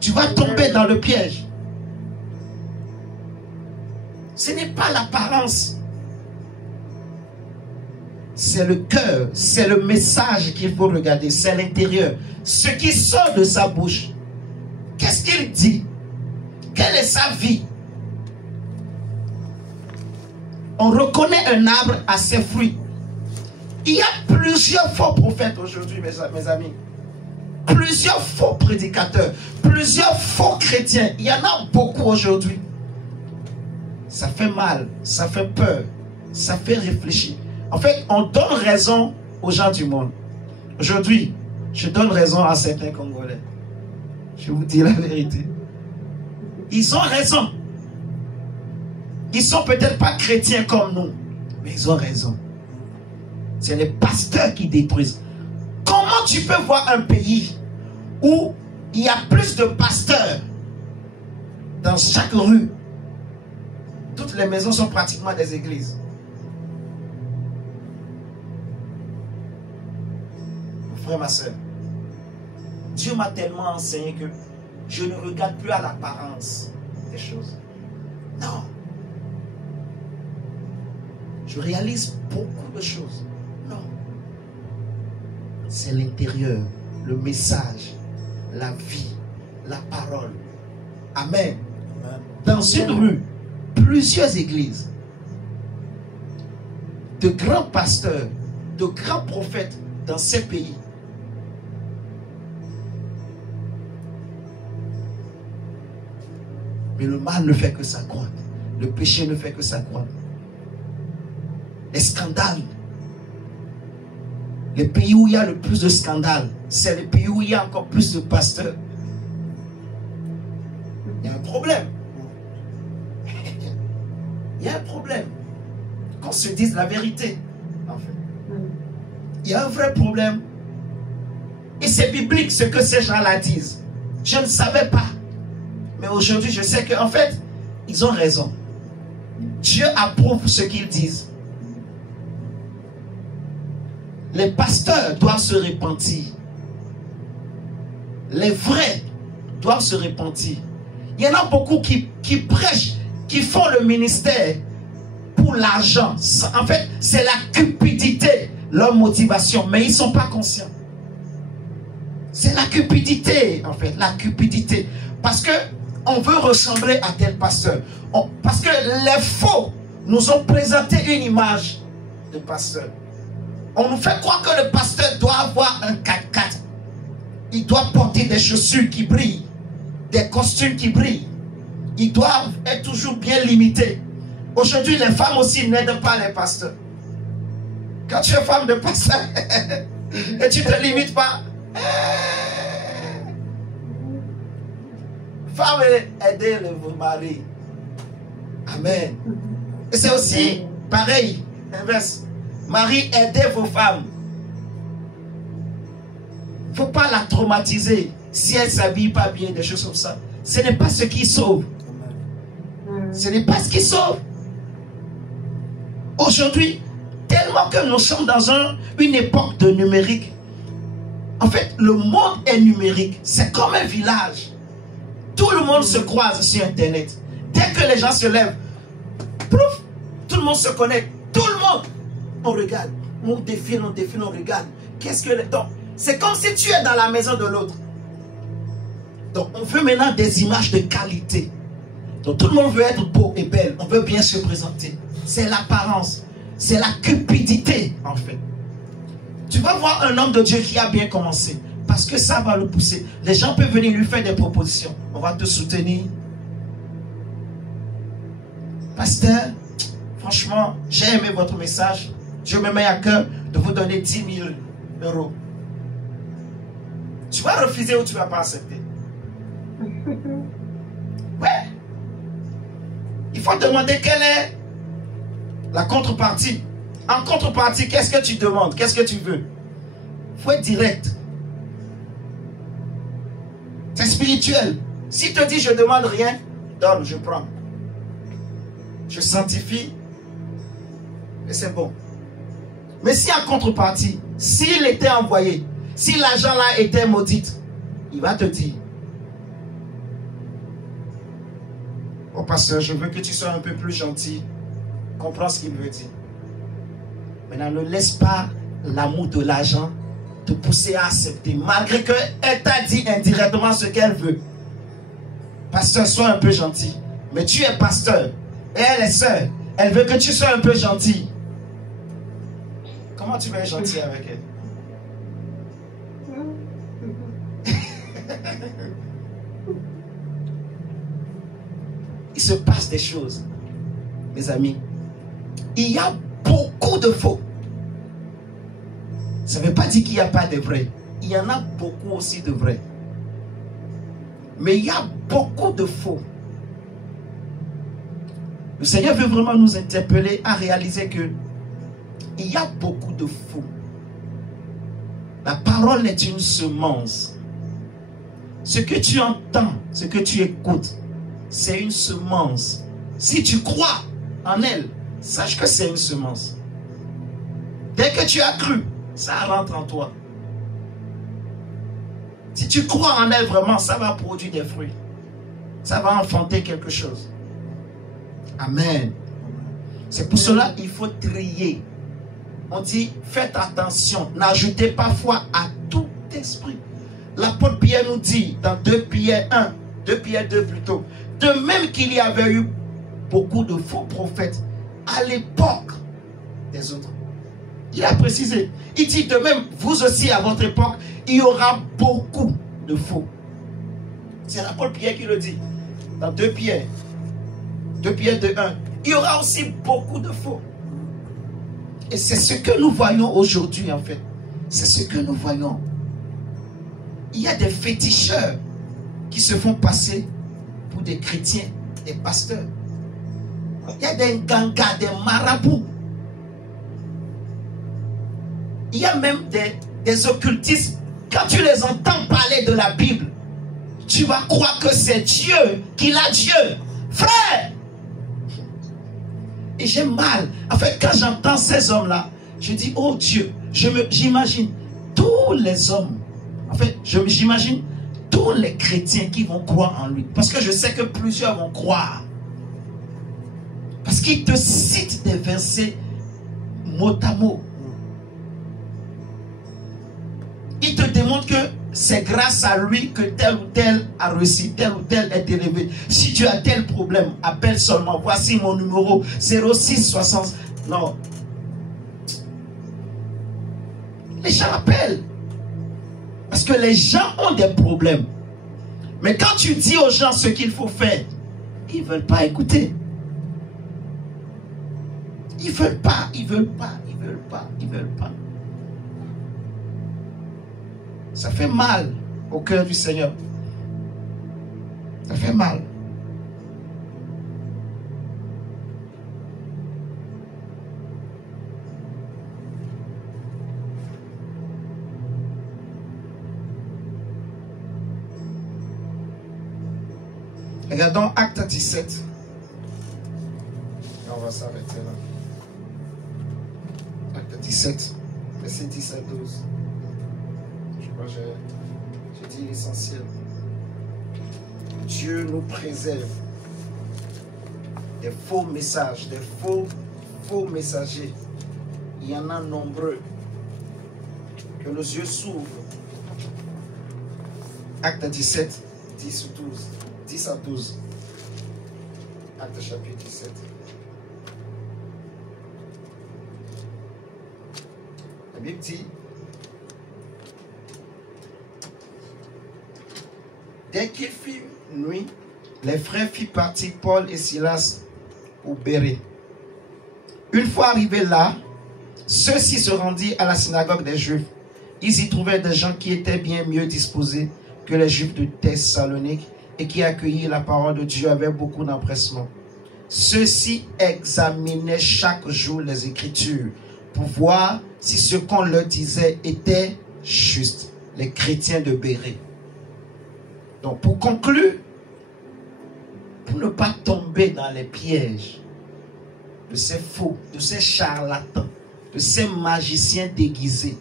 Tu vas tomber dans le piège. Ce n'est pas l'apparence. C'est le cœur, c'est le message qu'il faut regarder, c'est l'intérieur. Ce qui sort de sa bouche. Qu'est-ce qu'il dit? Quelle est sa vie? On reconnaît un arbre à ses fruits. Il y a plusieurs faux prophètes aujourd'hui, mes amis. Plusieurs faux prédicateurs. Plusieurs faux chrétiens. Il y en a beaucoup aujourd'hui. Ça fait mal, ça fait peur, ça fait réfléchir. En fait, on donne raison aux gens du monde. Aujourd'hui, je donne raison à certains Congolais. Je vous dis la vérité. Ils ont raison. Ils sont peut-être pas chrétiens comme nous, mais ils ont raison. C'est les pasteurs qui détruisent. Comment tu peux voir un pays où il y a plus de pasteurs dans chaque rue? Toutes les maisons sont pratiquement des églises. Mon frère, ma soeur, Dieu m'a tellement enseigné que je ne regarde plus à l'apparence des choses. Non. Je réalise beaucoup de choses. Non. C'est l'intérieur, le message, la vie, la parole. Amen. Amen. Dans une rue, plusieurs églises, de grands pasteurs, de grands prophètes dans ces pays. Mais le mal ne fait que s'accroître. Le péché ne fait que s'accroître. Les scandales. Les pays où il y a le plus de scandales, c'est les pays où il y a encore plus de pasteurs. Il y a un problème. Il y a un problème. Qu'on se dise la vérité, en fait. Il y a un vrai problème. Et c'est biblique ce que ces gens-là disent. Je ne savais pas. Mais aujourd'hui, je sais qu'en fait, ils ont raison. Dieu approuve ce qu'ils disent. Les pasteurs doivent se repentir. Les vrais doivent se repentir. Il y en a beaucoup qui prêchent, qui font le ministère pour l'argent. En fait, c'est la cupidité, leur motivation. Mais ils ne sont pas conscients. C'est la cupidité, en fait, la cupidité. Parce que on veut ressembler à tel pasteur. Parce que les faux nous ont présenté une image de pasteur. On nous fait croire que le pasteur doit avoir un 4x4. Il doit porter des chaussures qui brillent, des costumes qui brillent. Il doit être toujours bien limité. Aujourd'hui, les femmes aussi n'aident pas les pasteurs. Quand tu es femme de pasteur et tu ne te limites pas, femme, aidez vos maris. Amen. Et c'est aussi pareil, inverse. Marie, aidez vos femmes. Il ne faut pas la traumatiser si elle ne s'habille pas bien, des choses comme ça. Ce n'est pas ce qui sauve. Ce n'est pas ce qui sauve. Aujourd'hui, tellement que nous sommes dans une époque de numérique. En fait, le monde est numérique. C'est comme un village. Tout le monde se croise sur Internet. Dès que les gens se lèvent, plouf, tout le monde se connecte. Tout le monde. On regarde. On défile, on regarde. Qu'est-ce que les temps? C'est comme si tu es dans la maison de l'autre. Donc, on veut maintenant des images de qualité. Donc, tout le monde veut être beau et belle. On veut bien se présenter. C'est l'apparence. C'est la cupidité, en fait. Tu vas voir un homme de Dieu qui a bien commencé. Parce que ça va le pousser. Les gens peuvent venir lui faire des propositions. On va te soutenir. Pasteur, franchement, j'ai aimé votre message. Dieu me met à cœur de vous donner 10 000 euros. Tu vas refuser ou tu ne vas pas accepter? Ouais. Il faut demander quelle est la contrepartie. En contrepartie, qu'est-ce que tu demandes? Qu'est-ce que tu veux? Il faut être direct. C'est spirituel. Si tu te dis je ne demande rien, donne, je prends. Je sanctifie et c'est bon. Mais si en contrepartie, s'il était envoyé, si l'argent là était maudit, il va te dire: oh pasteur, je veux que tu sois un peu plus gentil. Comprends ce qu'il veut dire. Maintenant, ne laisse pas l'amour de l'argent te pousser à accepter, malgré qu'elle t'a dit indirectement ce qu'elle veut. Pasteur, sois un peu gentil. Mais tu es pasteur et elle est sœur. Elle veut que tu sois un peu gentil. Comment tu vas être gentil avec elle? Il se passe des choses, mes amis. Il y a beaucoup de faux. Ça ne veut pas dire qu'il n'y a pas de vrais. Il y en a beaucoup aussi de vrais. Mais il y a beaucoup de faux. Le Seigneur veut vraiment nous interpeller à réaliser que il y a beaucoup de faux. La parole est une semence. Ce que tu entends, ce que tu écoutes, c'est une semence. Si tu crois en elle, sache que c'est une semence. Dès que tu as cru, ça rentre en toi. Si tu crois en elle vraiment, ça va produire des fruits. Ça va enfanter quelque chose. Amen. C'est pour cela qu'il faut trier. On dit, faites attention, n'ajoutez pas foi à tout esprit. L'apôtre Pierre nous dit dans 2 Pierre 1, 2 Pierre 2 plutôt, de même qu'il y avait eu beaucoup de faux prophètes à l'époque des autres. Il a précisé. Il dit de même, vous aussi à votre époque, il y aura beaucoup de faux. C'est l'apôtre Pierre qui le dit. Dans 2 Pierre 2 1, il y aura aussi beaucoup de faux. Et c'est ce que nous voyons aujourd'hui en fait. C'est ce que nous voyons. Il y a des féticheurs qui se font passer pour des chrétiens, des pasteurs. Il y a des gangas, des marabouts. Il y a même des occultistes. Quand tu les entends parler de la Bible, tu vas croire que c'est Dieu, qu'il a Dieu. Frère! Et j'ai mal. En fait, quand j'entends ces hommes-là, je dis, oh Dieu, j'imagine tous les hommes. En fait, j'imagine tous les chrétiens qui vont croire en lui. Parce que je sais que plusieurs vont croire. Parce qu'il te cite des versets mot à mot. Il te démontre que c'est grâce à lui que tel ou tel a réussi, tel ou tel est élevé. Si tu as tel problème, appelle seulement. Voici mon numéro 0660. Non. Les gens appellent. Parce que les gens ont des problèmes. Mais quand tu dis aux gens ce qu'il faut faire, ils ne veulent pas écouter. Ils ne veulent pas, ils ne veulent pas, ils ne veulent pas, ils ne veulent pas. Ça fait mal au cœur du Seigneur. Ça fait mal. Regardons Acte 17. On va s'arrêter là. Acte 17, verset 10 à 12. J'ai dit l'essentiel. Dieu nous préserve des faux messages, des faux messagers. Il y en a nombreux. Que nos yeux s'ouvrent. Acte 17, 10 ou 12. 10 à 12. Acte chapitre 17. La Bible dit: dès qu'il fit nuit, les frères firent partir Paul et Silas au Bérée. Une fois arrivés là, ceux-ci se rendirent à la synagogue des Juifs. Ils y trouvèrent des gens qui étaient bien mieux disposés que les Juifs de Thessalonique et qui accueillirent la parole de Dieu avec beaucoup d'empressement. Ceux-ci examinaient chaque jour les Écritures pour voir si ce qu'on leur disait était juste. Les chrétiens de Béret. Donc pour conclure, pour ne pas tomber dans les pièges de ces faux, de ces charlatans, de ces magiciens déguisés,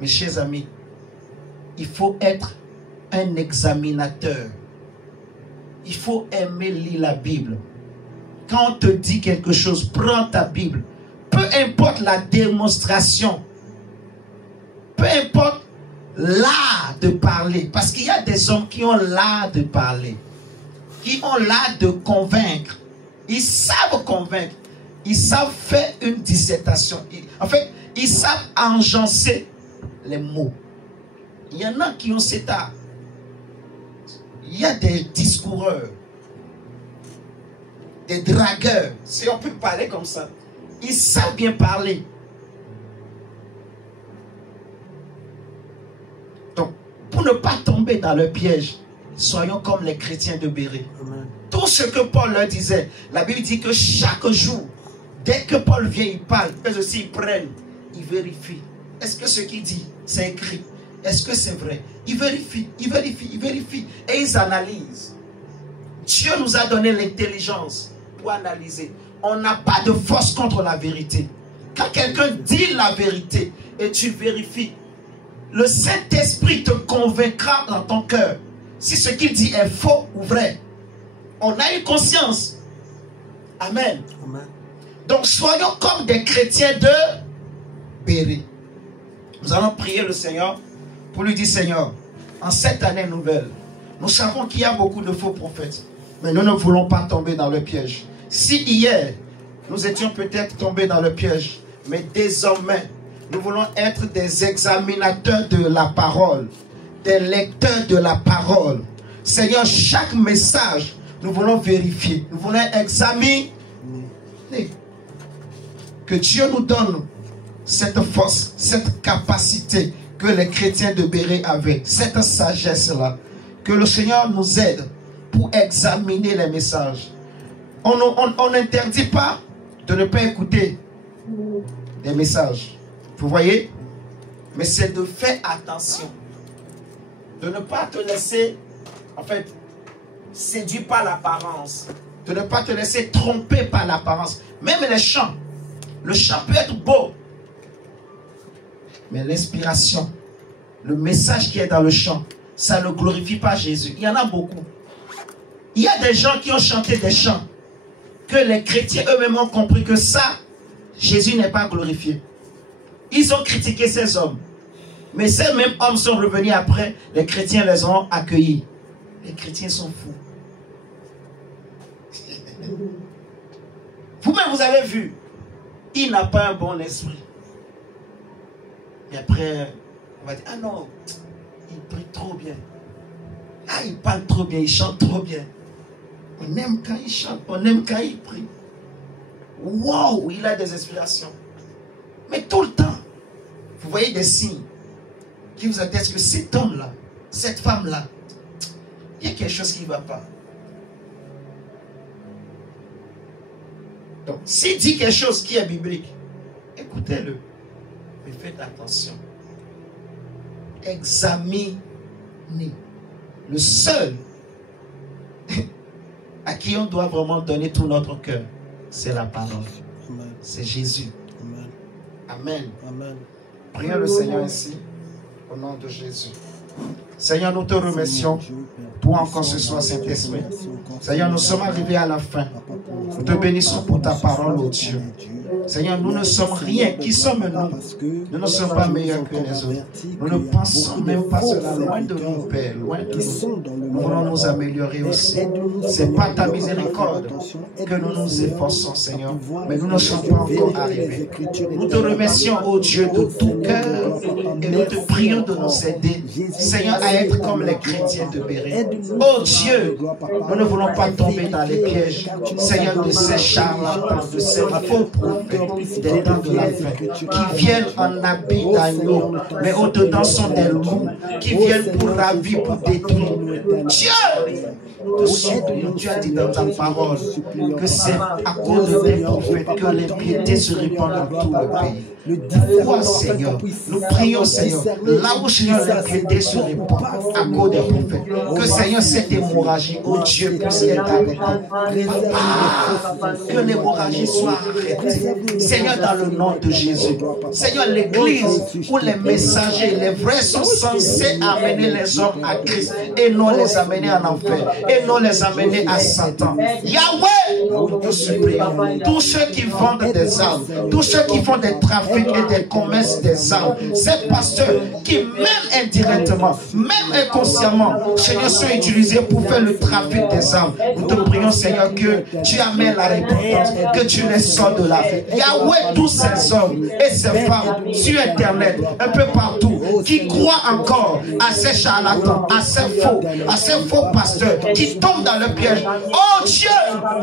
mes chers amis, il faut être un examinateur. Il faut aimer lire la Bible. Quand on te dit quelque chose, prends ta Bible. Peu importe la démonstration, peu importe l'art de parler, parce qu'il y a des hommes qui ont l'art de parler, qui ont l'art de convaincre. Ils savent convaincre. Ils savent faire une dissertation. En fait, ils savent enjancer les mots. Il y en a qui ont cet art. Il y a des discoureurs, des dragueurs, si on peut parler comme ça. Ils savent bien parler. Donc, pour ne pas tomber dans le piège, soyons comme les chrétiens de Béret. Tout ce que Paul leur disait, la Bible dit que chaque jour, dès que Paul vient, il parle, eux aussi ils prennent, ils vérifient. Est-ce que ce qu'il dit, c'est écrit? Est-ce que c'est vrai? Ils vérifient, ils vérifient, ils vérifient. Et ils analysent. Dieu nous a donné l'intelligence pour analyser. On n'a pas de force contre la vérité. Quand quelqu'un dit la vérité et tu vérifies, le Saint-Esprit te convaincra dans ton cœur si ce qu'il dit est faux ou vrai. On a une conscience. Amen. Amen. Donc soyons comme des chrétiens de Béret. Nous allons prier le Seigneur pour lui dire, Seigneur, en cette année nouvelle, nous savons qu'il y a beaucoup de faux prophètes, mais nous ne voulons pas tomber dans le piège. Si hier, nous étions peut-être tombés dans le piège, mais désormais, nous voulons être des examinateurs de la parole, des lecteurs de la parole. Seigneur, chaque message, nous voulons vérifier, nous voulons examiner. Que Dieu nous donne cette force, cette capacité que les chrétiens de Béret avaient, cette sagesse-là. Que le Seigneur nous aide pour examiner les messages. On n'interdit pas de ne pas écouter les messages. Vous voyez? Mais c'est de faire attention. De ne pas te laisser, en fait, séduire par l'apparence. De ne pas te laisser tromper par l'apparence. Même les chants. Le chant peut être beau. Mais l'inspiration, le message qui est dans le chant, ça ne glorifie pas Jésus. Il y en a beaucoup. Il y a des gens qui ont chanté des chants que les chrétiens eux-mêmes ont compris que ça, Jésus n'est pas glorifié. Ils ont critiqué ces hommes. Mais ces mêmes hommes sont revenus après, les chrétiens les ont accueillis. Les chrétiens sont fous. Vous-même, vous avez vu, il n'a pas un bon esprit. Et après, on va dire, ah non, il prie trop bien. Ah, il parle trop bien, il chante trop bien. On aime quand il chante, on aime quand il prie. Wow, il a des inspirations. Mais tout le temps, vous voyez des signes qui vous attestent que cet homme-là, cette femme-là, il y a quelque chose qui ne va pas. Donc, s'il dit quelque chose qui est biblique, écoutez-le. Mais faites attention. Examinez. Le seul à qui on doit vraiment donner tout notre cœur, c'est la parole. C'est Jésus. Amen. Amen. Amen. Prions le Seigneur ici, au nom de Jésus. Seigneur, nous te remercions pour encore ce soir, Saint-Esprit. Seigneur, nous sommes arrivés à la fin. Nous te bénissons pour ta parole, ô Dieu. Seigneur, nous ne sommes rien. Qui sommes-nous? Nous ne sommes pas meilleurs que les autres. Nous ne pensons même pas cela, loin de nous, Père, loin de nous. Nous voulons nous améliorer aussi. Ce n'est pas ta miséricorde que nous nous efforçons, Seigneur, mais nous ne sommes pas encore arrivés. Nous te remercions, ô Dieu, de tout cœur et nous te prions de nous aider, Seigneur, à être comme les chrétiens de Béret. Oh Dieu, nous ne voulons pas tomber dans les pièges, Seigneur, de ces charlatans, de ces faux prophètes des temps de la fin, qui viennent en habit d'agneau, mais au-dedans sont des loups, qui viennent pour ravir, pour détruire. Dieu, nous te supplions, tu as dit dans ta parole que c'est à cause de tes prophètes que l'impiété se répand dans tout le pays. Pourquoi, Seigneur, nous prions, Seigneur, là où, Seigneur, l'impiété se répand à cause des prophètes, que, Seigneur, cette hémorragie, oh Dieu, puisse être arrêtée. Que l'hémorragie soit arrêtée. Seigneur, dans le nom de Jésus. Seigneur, l'église où les messagers, les vrais sont censés amener les hommes à Christ et non les amener en enfer et non les amener à Satan. Yahweh, nous te supplions, tous ceux qui vendent des armes, tous ceux qui font des trafics et des commerces des armes, ces pasteurs qui, même indirectement, même inconsciemment, Seigneur, sont utilisés pour faire le trafic des armes. Nous te prions, Seigneur, que tu amènes la repentance, que tu les sors de là. Yahweh, tous ces hommes et ces femmes sur Internet, un peu partout, qui croient encore à ces charlatans, à ces faux pasteurs qui tombent dans le piège. Oh Dieu,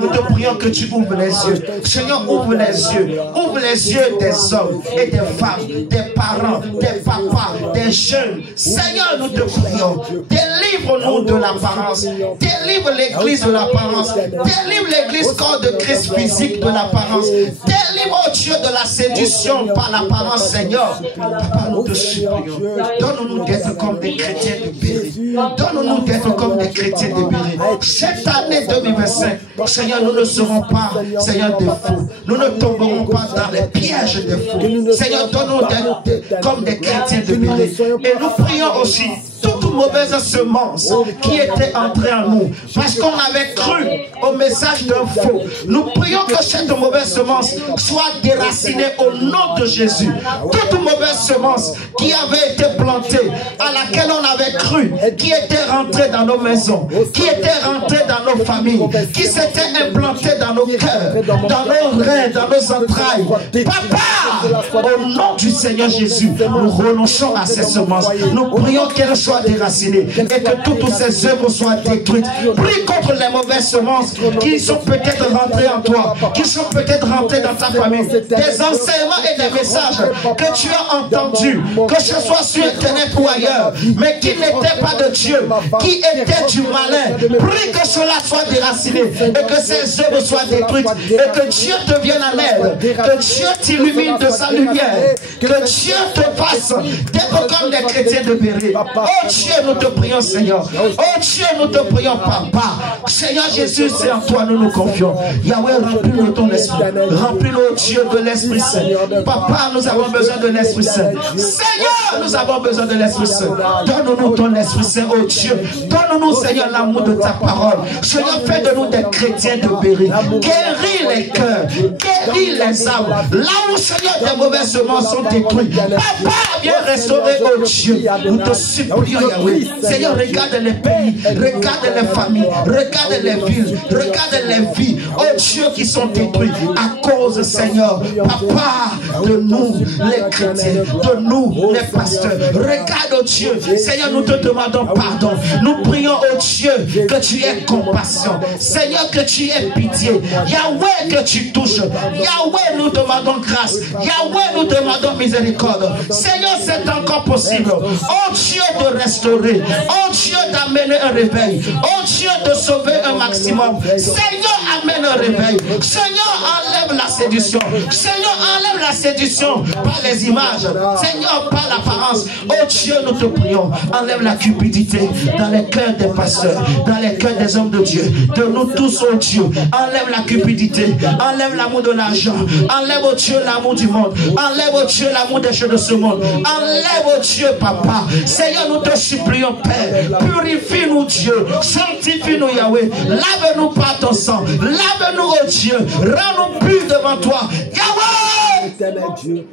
nous te prions que tu ouvres les yeux. Seigneur, ouvre les yeux des hommes et des femmes, des parents, des papas, des jeunes. Seigneur, nous te prions. Délivre-nous de l'apparence. Délivre l'église de l'apparence. Délivre l'église corps de Christ physique de l'apparence. Délivre, oh Dieu, de la séduction par l'apparence, Seigneur. Papa, nous te supplions. Donne-nous d'être comme des chrétiens de Béret. Donne-nous d'être comme des chrétiens de Béret. Cette année 2025, Seigneur, nous ne serons pas, Seigneur, des fous. Nous ne tomberons pas dans les pièges des fous. Seigneur, donne-nous d'être comme des chrétiens de Béret. Et nous prions aussi toute mauvaise semence qui était entrée en nous, parce qu'on avait cru au message d'un faux. Nous prions que cette mauvaise semence soit déracinée au nom de Jésus. Toute mauvaise semence qui avait été plantée, à laquelle on avait cru, qui était rentrée dans nos maisons, qui était rentrée dans nos familles, qui s'était implantée dans nos cœurs, dans nos reins, dans nos entrailles. Papa, au nom du Seigneur Jésus, nous renonçons à ces semences. Nous prions qu'elles soient déracinées et que toutes ces œuvres soient détruites. Prie contre les mauvaises semences qui sont peut-être rentrées en toi, qui sont peut-être rentrées dans ta famille. Des enseignements et des messages que tu as entendus, que ce soit sur Internet ou ailleurs, mais qui n'étaient pas de Dieu, qui étaient du malin. Prie que cela soit déraciné et que ces œuvres soient détruites et que Dieu te vienne en aide, que Dieu t'illumine de sa lumière, que Dieu te fasse d'être comme des chrétiens de Béret. Oh Dieu, nous te prions, Seigneur. Oh Dieu, nous te prions, Papa. Seigneur Jésus, c'est en toi nous nous confions. Yahweh, remplis-nous de ton esprit. Remplis-nous, oh Dieu, de l'Esprit Saint. Papa, nous avons besoin de l'Esprit Saint. Seigneur, nous avons besoin de l'Esprit Saint. Donne-nous ton Esprit Saint, oh Dieu. Donne-nous, Seigneur, l'amour de ta parole. Seigneur, fais de nous des chrétiens de Béret. Guéris les cœurs. Guéris les âmes. Là où, Seigneur, des mauvaises semences sont détruites. Papa, viens restaurer, oh Dieu. Nous te supplions, Yahweh. Seigneur, regarde les pays, regarde les familles, regarde les villes, regarde les vies, oh Dieu, qui sont détruites à cause, Seigneur, Papa, de nous, les chrétiens, de nous, les pasteurs. Regarde, oh Dieu, Seigneur, nous te demandons pardon. Nous prions, oh Dieu, que tu aies compassion. Seigneur, que tu aies pitié. Yahweh, que tu touches. Yahweh, nous demandons grâce. Yahweh, nous demandons miséricorde. Seigneur, c'est encore possible. Oh Dieu, de restaurer. Oh Dieu, d'amener un réveil. Oh Dieu, de sauver un maximum. Seigneur, amène un réveil. Seigneur, enlève la séduction. Seigneur, enlève la séduction par les images. Seigneur, par l'apparence. Oh Dieu, nous te prions. Enlève la cupidité dans les cœurs des pasteurs, dans les cœurs des hommes de Dieu, de nous tous, oh Dieu. Enlève la cupidité. Enlève l'amour de l'argent. Enlève, oh Dieu, l'amour du monde. Enlève, oh Dieu, l'amour des choses de ce monde. Enlève, oh Dieu, Papa. Seigneur, nous te supplions, Père. Purifie-nous, Dieu. Sanctifie-nous, Yahweh. Lave-nous par ton sang. Lave-nous, oh Dieu. Rends-nous purs devant toi. Yahweh! Éternel Dieu,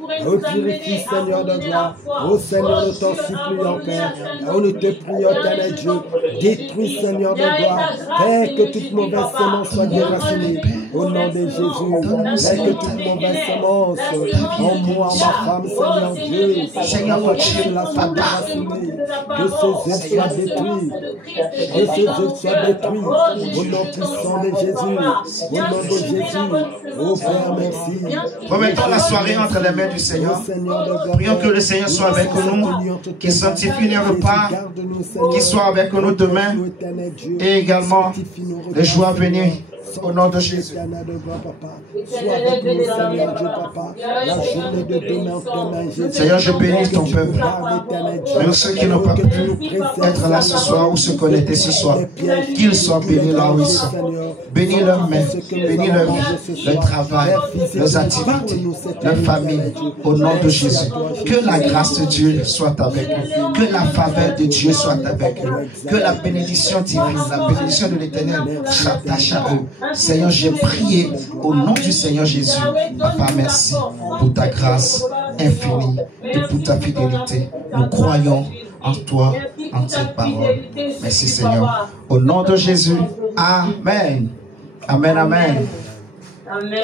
purifie, Seigneur de gloire. Oh Seigneur, nous t'en supplions, Père. Oh, nous te prions, éternel Dieu. Détruis, Seigneur de gloire. Père, que toute mauvaise semence soit déracinée. Au nom de Jésus, laisse que toute mauvaise semence en moi, en ma femme, Seigneur Dieu, Seigneur mon Dieu, la soit déracinée, que ces œufs soient détruits, que ces œufs soient détruits, au nom puissant de Jésus, au nom de Jésus, oh Père, merci. Remettons la soirée entre les mains du Seigneur. Prions que le Seigneur soit avec nous, qu'il sanctifie les repas, qu'il soit avec nous demain et également les jours à venir. Au nom de Jésus. Sois avec nous, Seigneur Dieu, Papa. La journée de demain en tes mains, Jésus. Seigneur, je bénis ton peuple. Même ceux qui n'ont pas pu être là ce soir ou se connecter ce soir, qu'ils soient bénis là où ils sont. Bénis leurs mains, bénis leur vie, leur travail, leurs activités, leur famille. Au nom de Jésus. Que la grâce de Dieu soit avec eux. Que la faveur de Dieu soit avec eux. Que la bénédiction divine, la bénédiction de l'Éternel s'attache à eux. Seigneur, j'ai prié au nom du Seigneur Jésus. Papa, merci pour ta grâce infinie et pour ta fidélité. Nous croyons en toi, en cette parole. Merci Seigneur. Au nom de Jésus. Amen. Amen, amen.